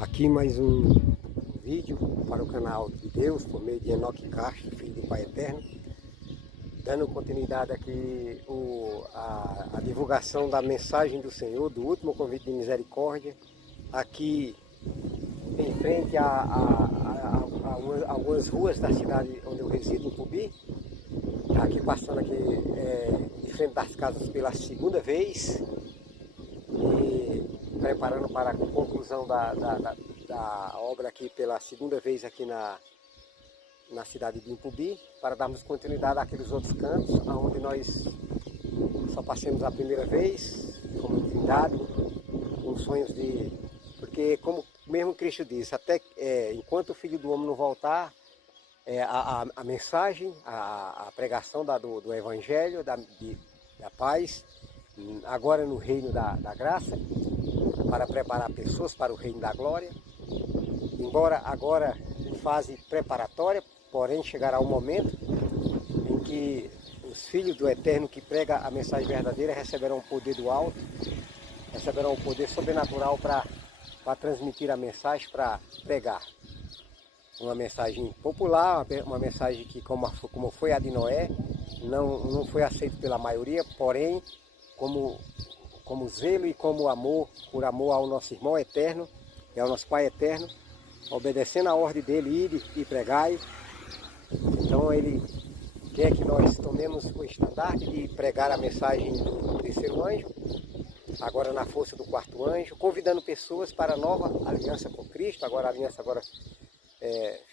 Aqui mais um vídeo para o canal de Deus, por meio de Enoque Castro, filho do Pai Eterno, dando continuidade aqui a divulgação da mensagem do Senhor, do último convite de misericórdia, aqui em frente a algumas ruas da cidade onde eu resido, em Pubi, aqui passando aqui de frente das casas pela segunda vez, e preparando para a conclusão da obra aqui pela segunda vez aqui na cidade de Impubi, para darmos continuidade àqueles outros cantos, onde nós só passamos a primeira vez, como atividade, com sonhos de... Porque como mesmo Cristo disse, até enquanto o Filho do Homem não voltar, a mensagem, a pregação do Evangelho, da paz, agora no reino da graça, para preparar pessoas para o reino da glória, embora agora em fase preparatória, porém chegará o momento em que os filhos do Eterno que pregam a mensagem verdadeira receberão o poder do alto, receberão o poder sobrenatural para transmitir a mensagem, para pregar. Uma mensagem popular, uma mensagem que, como foi a de Noé, não foi aceita pela maioria, porém, como zelo e como amor, por amor ao nosso irmão eterno e ao nosso Pai eterno, obedecendo a ordem dele, ide e pregai. Então ele quer que nós tomemos o estandarte de pregar a mensagem do terceiro anjo, agora na força do quarto anjo, convidando pessoas para a nova aliança com Cristo, agora a aliança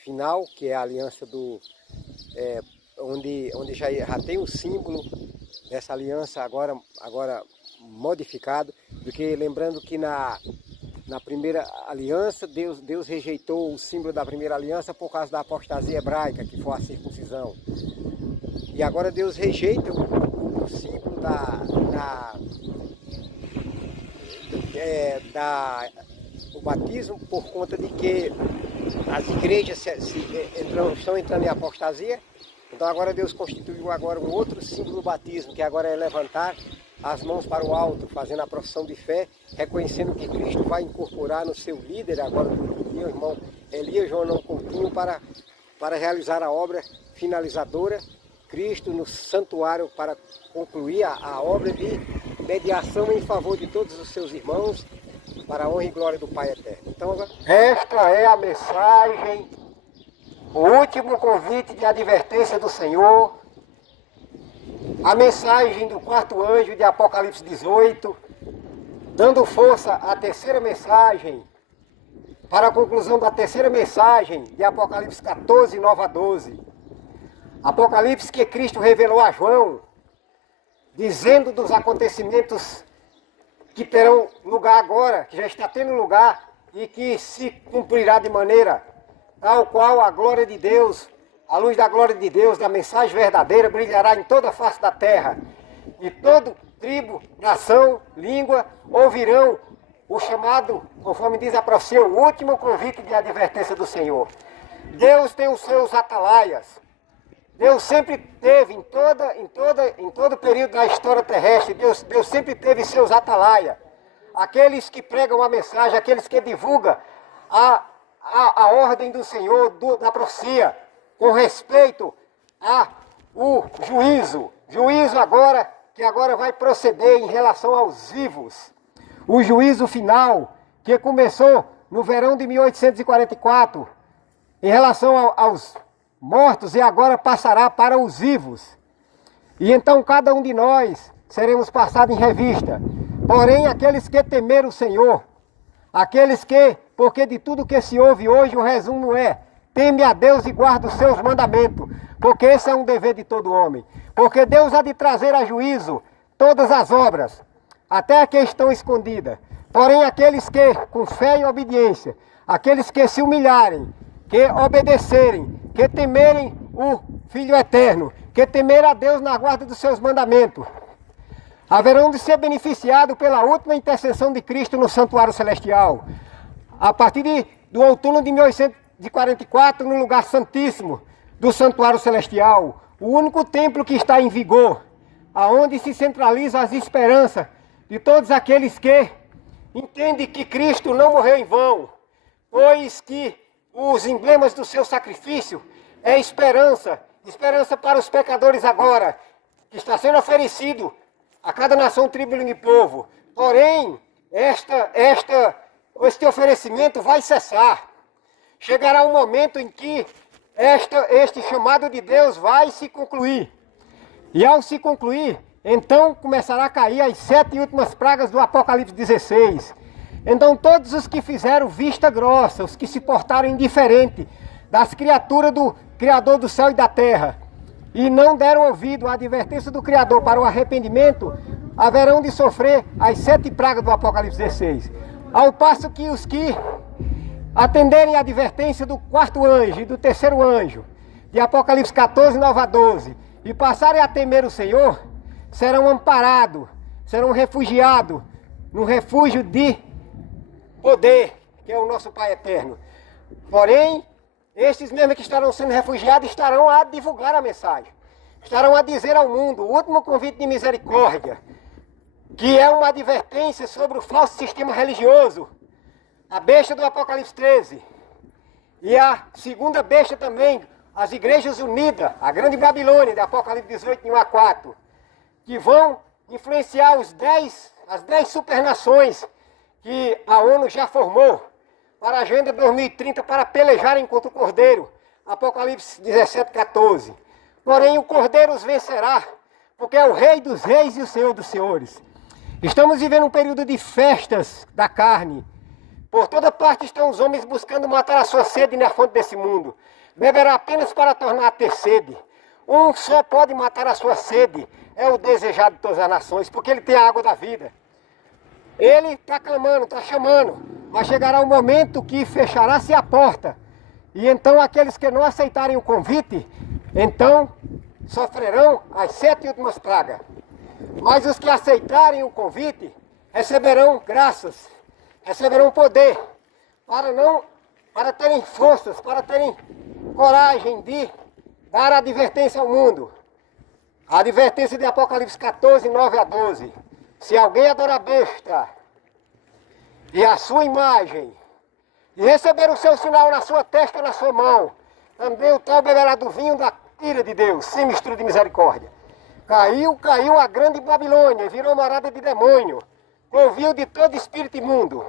final, que é a aliança onde já tem o símbolo dessa aliança agora modificado, porque lembrando que na primeira aliança Deus rejeitou o símbolo da primeira aliança por causa da apostasia hebraica, que foi a circuncisão. E agora Deus rejeita o símbolo o batismo, por conta de que as igrejas estão entrando em apostasia. Então agora Deus constituiu agora um outro símbolo do batismo, que agora é levantar as mãos para o alto, fazendo a profissão de fé, reconhecendo que Cristo vai incorporar no seu líder, agora meu irmão Elias João Coutinho, para realizar a obra finalizadora, Cristo no santuário, para concluir a obra de mediação em favor de todos os seus irmãos, para a honra e glória do Pai Eterno. Então, esta é a mensagem, o último convite de advertência do Senhor, a mensagem do quarto anjo de Apocalipse 18, dando força à terceira mensagem, para a conclusão da terceira mensagem de Apocalipse 14, 9 a 12. Apocalipse que Cristo revelou a João, dizendo dos acontecimentos que terão lugar agora, que já está tendo lugar, e que se cumprirá de maneira tal qual a glória de Deus, a luz da glória de Deus, da mensagem verdadeira, brilhará em toda a face da terra. E todo tribo, nação, língua, ouvirão o chamado, conforme diz a profecia, o último convite de advertência do Senhor. Deus tem os seus atalaias. Deus sempre teve, em todo período da história terrestre, Deus sempre teve seus atalaias. Aqueles que pregam a mensagem, aqueles que divulgam a ordem do Senhor, da profecia, com respeito ao juízo. Juízo agora, que agora vai proceder em relação aos vivos. O juízo final, que começou no verão de 1844, em relação aos mortos, e agora passará para os vivos. E então cada um de nós seremos passados em revista. Porém, aqueles que temeram o Senhor, aqueles que, porque de tudo que se ouve hoje, o resumo é: teme a Deus e guarda os seus mandamentos, porque esse é um dever de todo homem. Porque Deus há de trazer a juízo todas as obras, até a que estão escondidas. Porém, aqueles que, com fé e obediência, aqueles que se humilharem, que obedecerem, que temerem o Filho Eterno, que temerem a Deus na guarda dos seus mandamentos, haverão de ser beneficiados pela última intercessão de Cristo no santuário celestial. A partir do outono de 1844, no lugar santíssimo do santuário celestial, o único templo que está em vigor, aonde se centralizam as esperanças de todos aqueles que entende que Cristo não morreu em vão, pois que os emblemas do seu sacrifício é esperança, esperança para os pecadores agora, que está sendo oferecido a cada nação, tribo e povo. Porém, este oferecimento vai cessar. Chegará um momento em que este chamado de Deus vai se concluir. E ao se concluir, então começará a cair as 7 últimas pragas do Apocalipse 16. Então todos os que fizeram vista grossa, os que se portaram indiferente das criaturas do Criador do céu e da terra, e não deram ouvido à advertência do Criador para o arrependimento, haverão de sofrer as 7 pragas do Apocalipse 16. Ao passo que os que atenderem à advertência do 4º anjo e do 3º anjo, de Apocalipse 14, 9 a 12, e passarem a temer o Senhor, serão amparados, serão refugiados no refúgio de poder, que é o nosso Pai eterno. Porém, estes mesmos que estarão sendo refugiados estarão a divulgar a mensagem, estarão a dizer ao mundo o último convite de misericórdia, que é uma advertência sobre o falso sistema religioso, a besta do Apocalipse 13, e a segunda besta também, as igrejas unidas, a grande Babilônia, de Apocalipse 18, 1 a 4, que vão influenciar as 10 supernações que a ONU já formou para a Agenda 2030 para pelejarem contra o Cordeiro, Apocalipse 17, 14. Porém o Cordeiro os vencerá, porque é o Rei dos Reis e o Senhor dos Senhores. Estamos vivendo um período de festas da carne. Por toda parte estão os homens buscando matar a sua sede na fonte desse mundo. Beberá apenas para tornar a ter sede. Um só pode matar a sua sede, é o desejado de todas as nações, porque ele tem a água da vida. Ele está clamando, está chamando, mas chegará um momento que fechará-se a porta. E então aqueles que não aceitarem o convite, então sofrerão as 7 últimas pragas. Mas os que aceitarem o convite, receberão graças, receberão poder, para terem forças, para terem coragem de dar a advertência ao mundo. A advertência de Apocalipse 14, 9 a 12. Se alguém adorar a besta e a sua imagem, e receber o seu sinal na sua testa ou na sua mão, também o tal beberá do vinho da ira de Deus, sem mistura de misericórdia. Caiu a grande Babilônia, virou morada de demônio, ouviu de todo espírito imundo.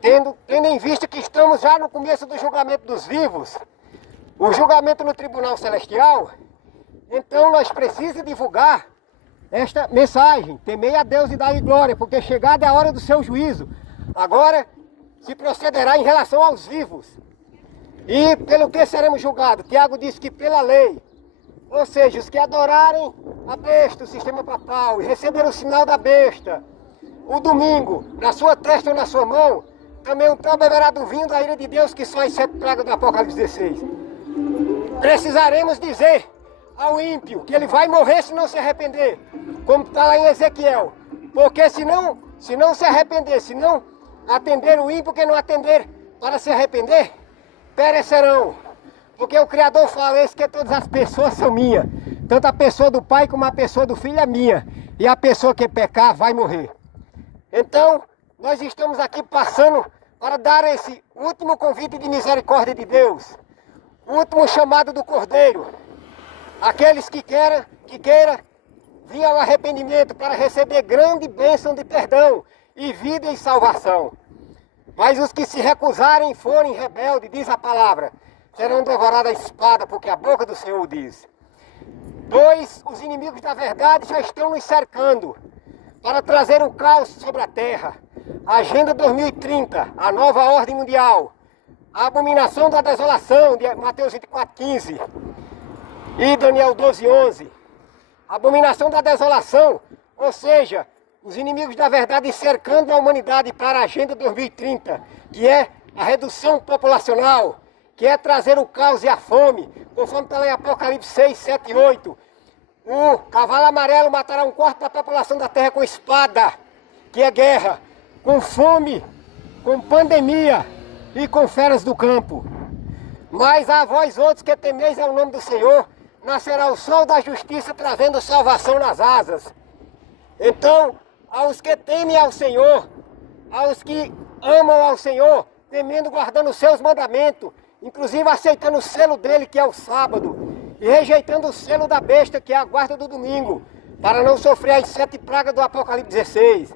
Tendo em vista que estamos já no começo do julgamento dos vivos, o julgamento no tribunal celestial, então nós precisamos divulgar esta mensagem: temei a Deus e dai glória, porque chegada é a hora do seu juízo. Agora se procederá em relação aos vivos. E pelo que seremos julgados? Tiago disse que pela lei. Ou seja, os que adorarem a besta, o sistema papal, e receberam o sinal da besta, o domingo, na sua testa ou na sua mão, também um tal beberá do vinho da ira de Deus, que são as 7 pragas do Apocalipse 16. Precisaremos dizer ao ímpio que ele vai morrer se não se arrepender, como está lá em Ezequiel. Porque se não se arrepender, se não atender o ímpio que não atender para se arrepender, perecerão. Porque o Criador fala, esse que todas as pessoas são minhas. Tanto a pessoa do pai como a pessoa do filho é minha. E a pessoa que pecar vai morrer. Então, nós estamos aqui passando para dar esse último convite de misericórdia de Deus. O último chamado do Cordeiro. Aqueles que queiram vir ao arrependimento para receber grande bênção de perdão e vida e salvação. Mas os que se recusarem e forem rebeldes, diz a palavra, serão devorados à espada, porque a boca do Senhor diz. Pois os inimigos da verdade já estão nos cercando para trazer o caos sobre a terra. A Agenda 2030, a nova ordem mundial, a abominação da desolação, de Mateus 24, 15 e Daniel 12, 11. A abominação da desolação, ou seja, os inimigos da verdade cercando a humanidade para a Agenda 2030, que é a redução populacional, que é trazer o caos e a fome, conforme está lá em Apocalipse 6, 7 e 8. O cavalo amarelo matará 1/4 da população da terra com espada, que é guerra, com fome, com pandemia e com feras do campo. Mas a vós outros que temeis ao nome do Senhor, nascerá o sol da justiça trazendo salvação nas asas. Então, aos que temem ao Senhor, aos que amam ao Senhor, temendo, guardando os seus mandamentos, inclusive aceitando o selo dele, que é o sábado, e rejeitando o selo da besta, que é a guarda do domingo, para não sofrer as 7 pragas do Apocalipse 16.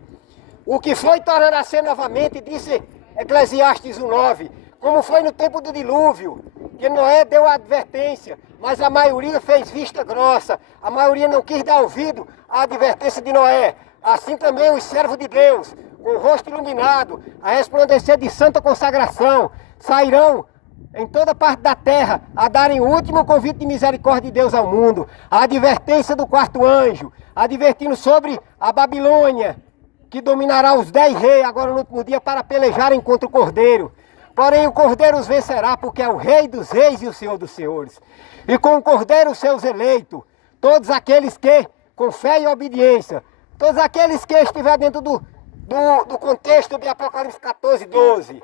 O que foi tornará a ser novamente, disse Eclesiastes 1:9, como foi no tempo do dilúvio, que Noé deu a advertência, mas a maioria fez vista grossa, a maioria não quis dar ouvido à advertência de Noé. Assim também os servos de Deus, com o rosto iluminado, a resplandecer de santa consagração, sairão em toda parte da terra a darem o último convite de misericórdia de Deus ao mundo, a advertência do 4º anjo, advertindo sobre a Babilônia, que dominará os 10 reis agora no último dia para pelejarem contra o Cordeiro. Porém o Cordeiro os vencerá, porque é o Rei dos reis e o Senhor dos senhores. E com o Cordeiro os seus eleitos, todos aqueles que, com fé e obediência, todos aqueles que estiverem dentro do contexto de Apocalipse 14:12.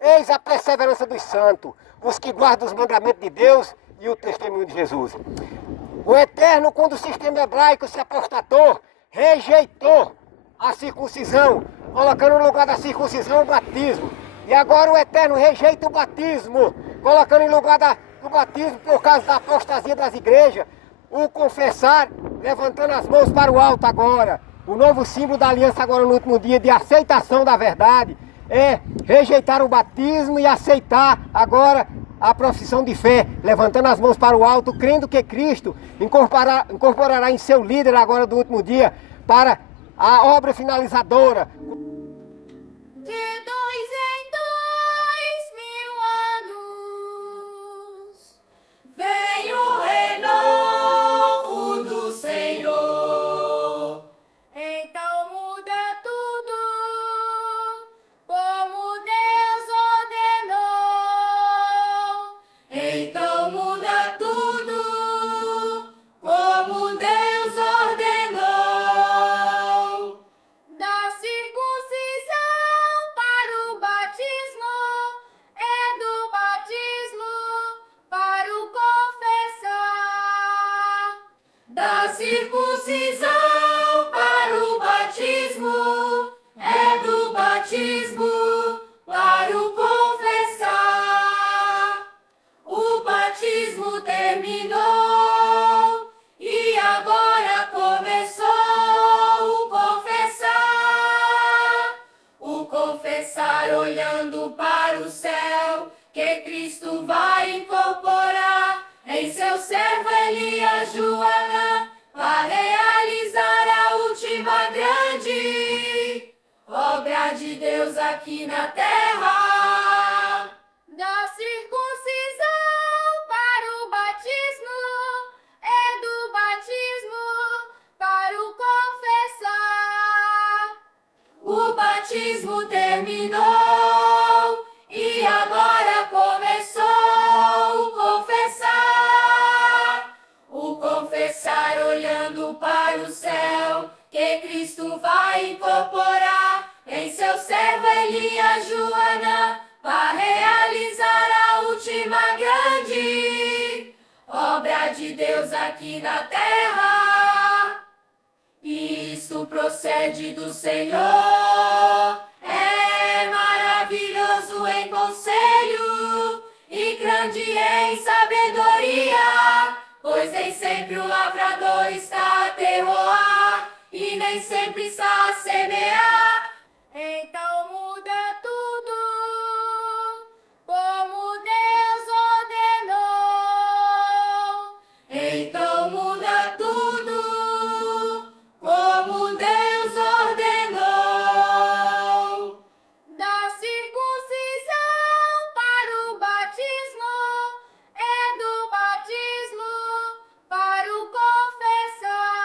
Eis a perseverança dos santos, os que guardam os mandamentos de Deus e o testemunho de Jesus. O Eterno, quando o sistema hebraico se apostatou, rejeitou a circuncisão, colocando no lugar da circuncisão o batismo. E agora o Eterno rejeita o batismo, colocando em lugar do batismo, por causa da apostasia das igrejas, o confessar, levantando as mãos para o alto agora. O novo símbolo da aliança agora no último dia de aceitação da verdade é rejeitar o batismo e aceitar agora a profissão de fé, levantando as mãos para o alto, crendo que Cristo incorporará em seu líder agora do último dia para a obra finalizadora. De 2 em 2000 anos vem o renovo do Senhor. Então muda tudo como Deus ordenou. Então muda tudo como Deus ordenou. Da circuncisão para o batismo, é do batismo para o confessar. Da circuncisão para o batismo, é do batismo para o confessar. O batismo terminou e agora começou o confessar. O confessar olhando para o céu, que Cristo vai incorporar em seu servo Elias Joana, para realizar a última grande obra de Deus aqui na terra. Da circuncisão para o batismo, é do batismo para o confessar. O batismo terminou e agora começou o confessar. O confessar olhando para o céu, que Cristo vai incorporar em seu servo Elias Joana, para realizar a última grande obra de Deus aqui na terra. Isso procede do Senhor, é maravilhoso em conselho e grande em sabedoria, pois nem sempre o lavrador está a terroar e nem sempre está a semear. Então muda tudo como Deus ordenou. Então muda tudo como Deus ordenou. Da circuncisão para o batismo, é do batismo para o confessar.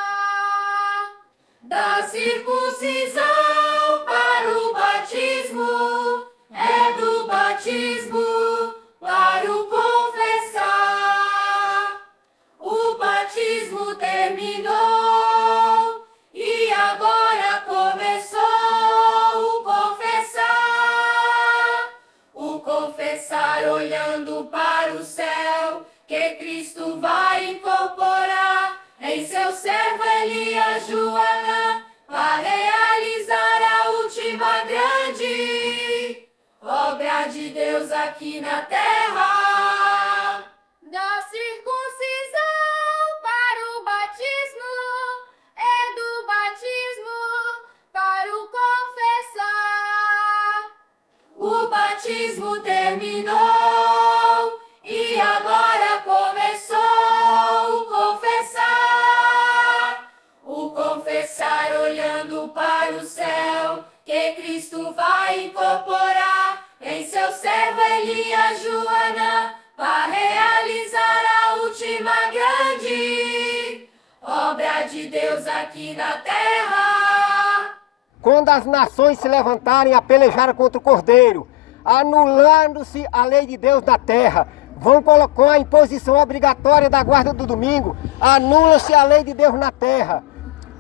Da circuncisão para o batismo, é do batismo para o confessar. O batismo terminou e agora começou o confessar. O confessar olhando para o céu, que Cristo vai incorporar em seu servo Elias Joana, para realizar a última última grande obra de Deus aqui na terra. Da circuncisão para o batismo, é do batismo para o confessar. O batismo terminou e agora começou o confessar. O confessar olhando para o céu, que Cristo vai incorporar em seu servo Elias Joana, para realizar a última grande obra de Deus aqui na terra. Quando as nações se levantarem a pelejar contra o Cordeiro, anulando-se a lei de Deus na terra, vão colocar a imposição obrigatória da guarda do domingo, anula-se a lei de Deus na terra.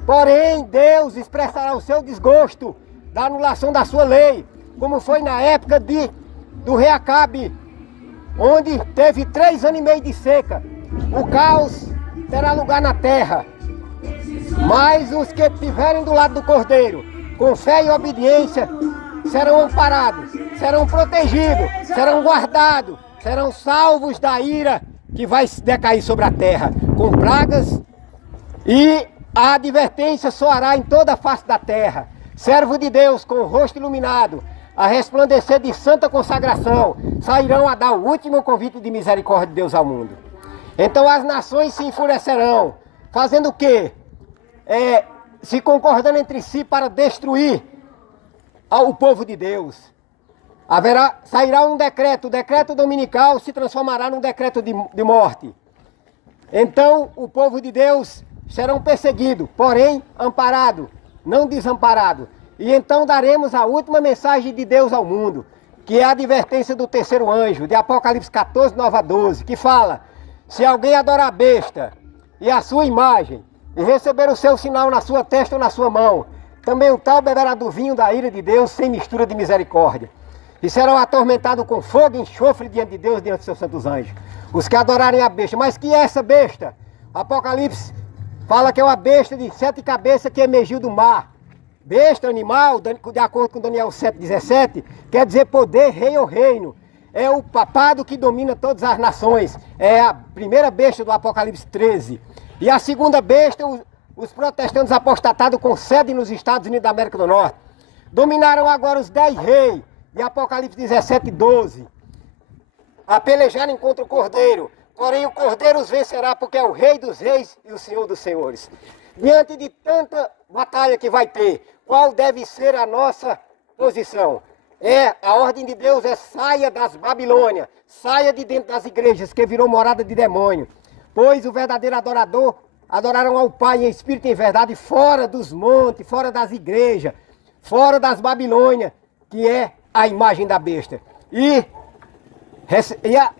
Porém, Deus expressará o seu desgosto da anulação da sua lei, como foi na época do rei Acabe, onde teve 3 anos e meio de seca. O caos terá lugar na terra. Mas os que estiverem do lado do Cordeiro, com fé e obediência, serão amparados, serão protegidos, serão guardados, serão salvos da ira que vai decair sobre a terra, com pragas, e a advertência soará em toda a face da terra. Servo de Deus com o rosto iluminado, a resplandecer de santa consagração, sairão a dar o último convite de misericórdia de Deus ao mundo. Então as nações se enfurecerão, fazendo o quê? Se concordando entre si para destruir o povo de Deus. Sairá um decreto, o decreto dominical se transformará num decreto de morte. Então o povo de Deus serão perseguidos, porém amparados, não desamparados. E então daremos a última mensagem de Deus ao mundo, que é a advertência do terceiro anjo, de Apocalipse 14, 9 a 12, que fala: se alguém adorar a besta e a sua imagem, e receber o seu sinal na sua testa ou na sua mão, também o tal beberá do vinho da ira de Deus, sem mistura de misericórdia. E serão atormentados com fogo e enxofre diante de Deus, diante dos seus santos anjos. Os que adorarem a besta. Mas que é essa besta? Apocalipse fala que é uma besta de 7 cabeças que emergiu do mar. Besta, animal, de acordo com Daniel 7,17, quer dizer poder, rei ou reino. É o papado que domina todas as nações. É a primeira besta do Apocalipse 13. E a segunda besta, os protestantes apostatados com sede nos Estados Unidos da América do Norte. Dominaram agora os 10 reis, de Apocalipse 17, 12. A pelejarem contra o Cordeiro. Porém o Cordeiro os vencerá, porque é o Rei dos Reis e o Senhor dos Senhores. Diante de tanta batalha que vai ter, qual deve ser a nossa posição? A ordem de Deus é: saia das Babilônias, saia de dentro das igrejas, que virou morada de demônio. Pois o verdadeiro adorador adorarão ao Pai em espírito e em verdade, fora dos montes, fora das igrejas, fora das Babilônias, que é a imagem da besta. E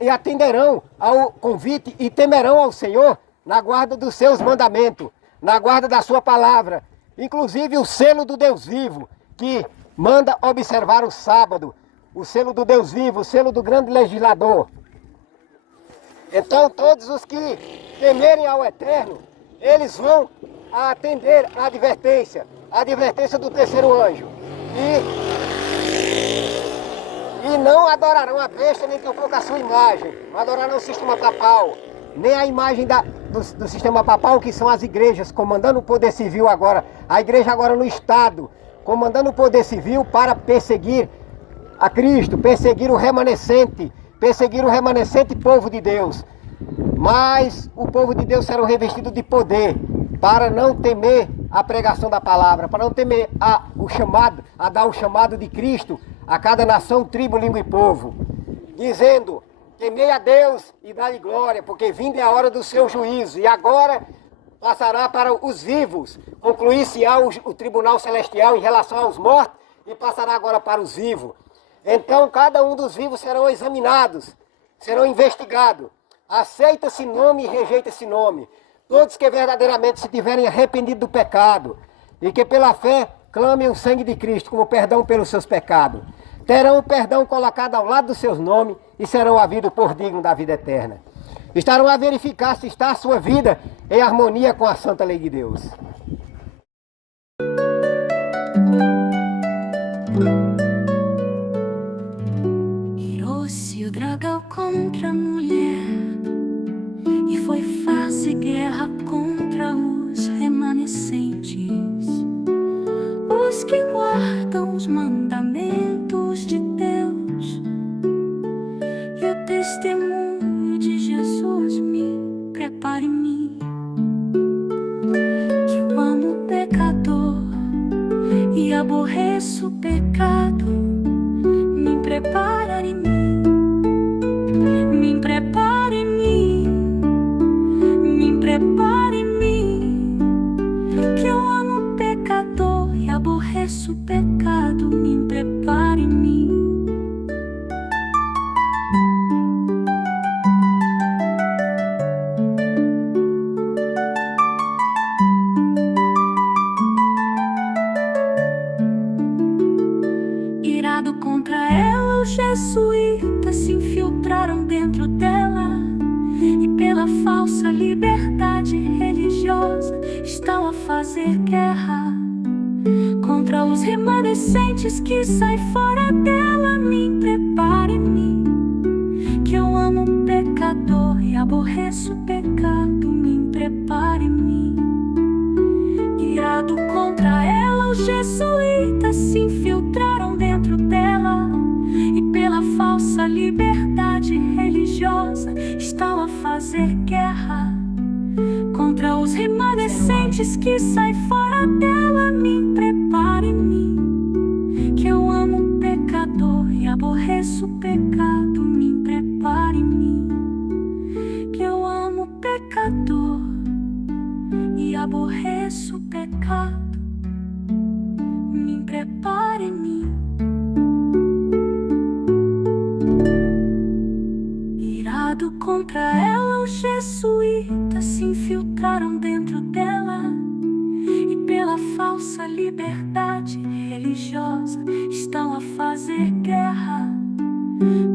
atenderão ao convite e temerão ao Senhor na guarda dos seus mandamentos, na guarda da sua palavra, inclusive o selo do Deus vivo, que manda observar o sábado, o selo do Deus vivo, o selo do grande legislador. Então todos os que temerem ao Eterno, eles vão atender a advertência do terceiro anjo. E não adorarão a besta, nem tampouco a sua imagem. Não adorarão o sistema papal, nem a imagem do sistema papal, que são as igrejas, comandando o poder civil agora. A igreja agora no Estado, comandando o poder civil para perseguir a Cristo, perseguir o remanescente povo de Deus. Mas o povo de Deus será revestido de poder, para não temer a pregação da palavra, para não temer a dar o chamado de Cristo a cada nação, tribo, língua e povo, dizendo: temei a Deus e dá-lhe glória, porque vinda é a hora do seu juízo, e agora passará para os vivos, concluir-se-á o tribunal celestial em relação aos mortos, e passará agora para os vivos. Então cada um dos vivos serão examinados, serão investigados, aceita esse nome e rejeita esse nome. Todos que verdadeiramente se tiverem arrependido do pecado e que pela fé clamem o sangue de Cristo como perdão pelos seus pecados, terão o perdão colocado ao lado dos seus nomes e serão havidos por digno da vida eterna. Estarão a verificar se está a sua vida em harmonia com a santa lei de Deus. dragão contra a mulher, e foi fazer guerra contra os remanescentes, os que guardam os mandamentos de Deus e o testemunho de Jesus. Me prepare em mim, que eu amo o pecador e aborreço o pecado. Me prepara em mim, me prepara em mim, me prepara em mim, que eu amo o pecador e aborreço o pecado. Me prepara em mim. Irado contra ela, os jesuítas se infiltraram dentro dela, e pela falsa liberdade religiosa estão a fazer guerra contra os remanescentes que saem fora dela. Me prepare em mim, que eu amo o pecador e aborreço o pecado. Me prepare em mim. Irado contra ela, os jesuítas se infiltraram dentro dela, e pela falsa liberdade religiosa estão a fazer guerra contra os remanescentes que saem fora dela. Me prepare em mim, que eu amo o pecador e aborreço o pecado. Me prepare em mim, que eu amo o pecador e aborreço o pecado. Me prepare em mim. Irado contra ela, os jesuítas se infiltraram dentro dela, e pela falsa liberdade religiosa estão a fazer guerra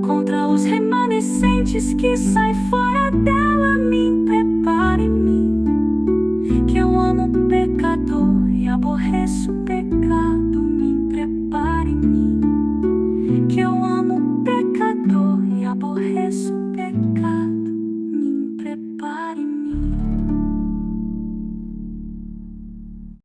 contra os remanescentes que saem fora dela. Me prepare em mim, que eu amo o pecador e aborreço o pecado. Me prepare em mim, que eu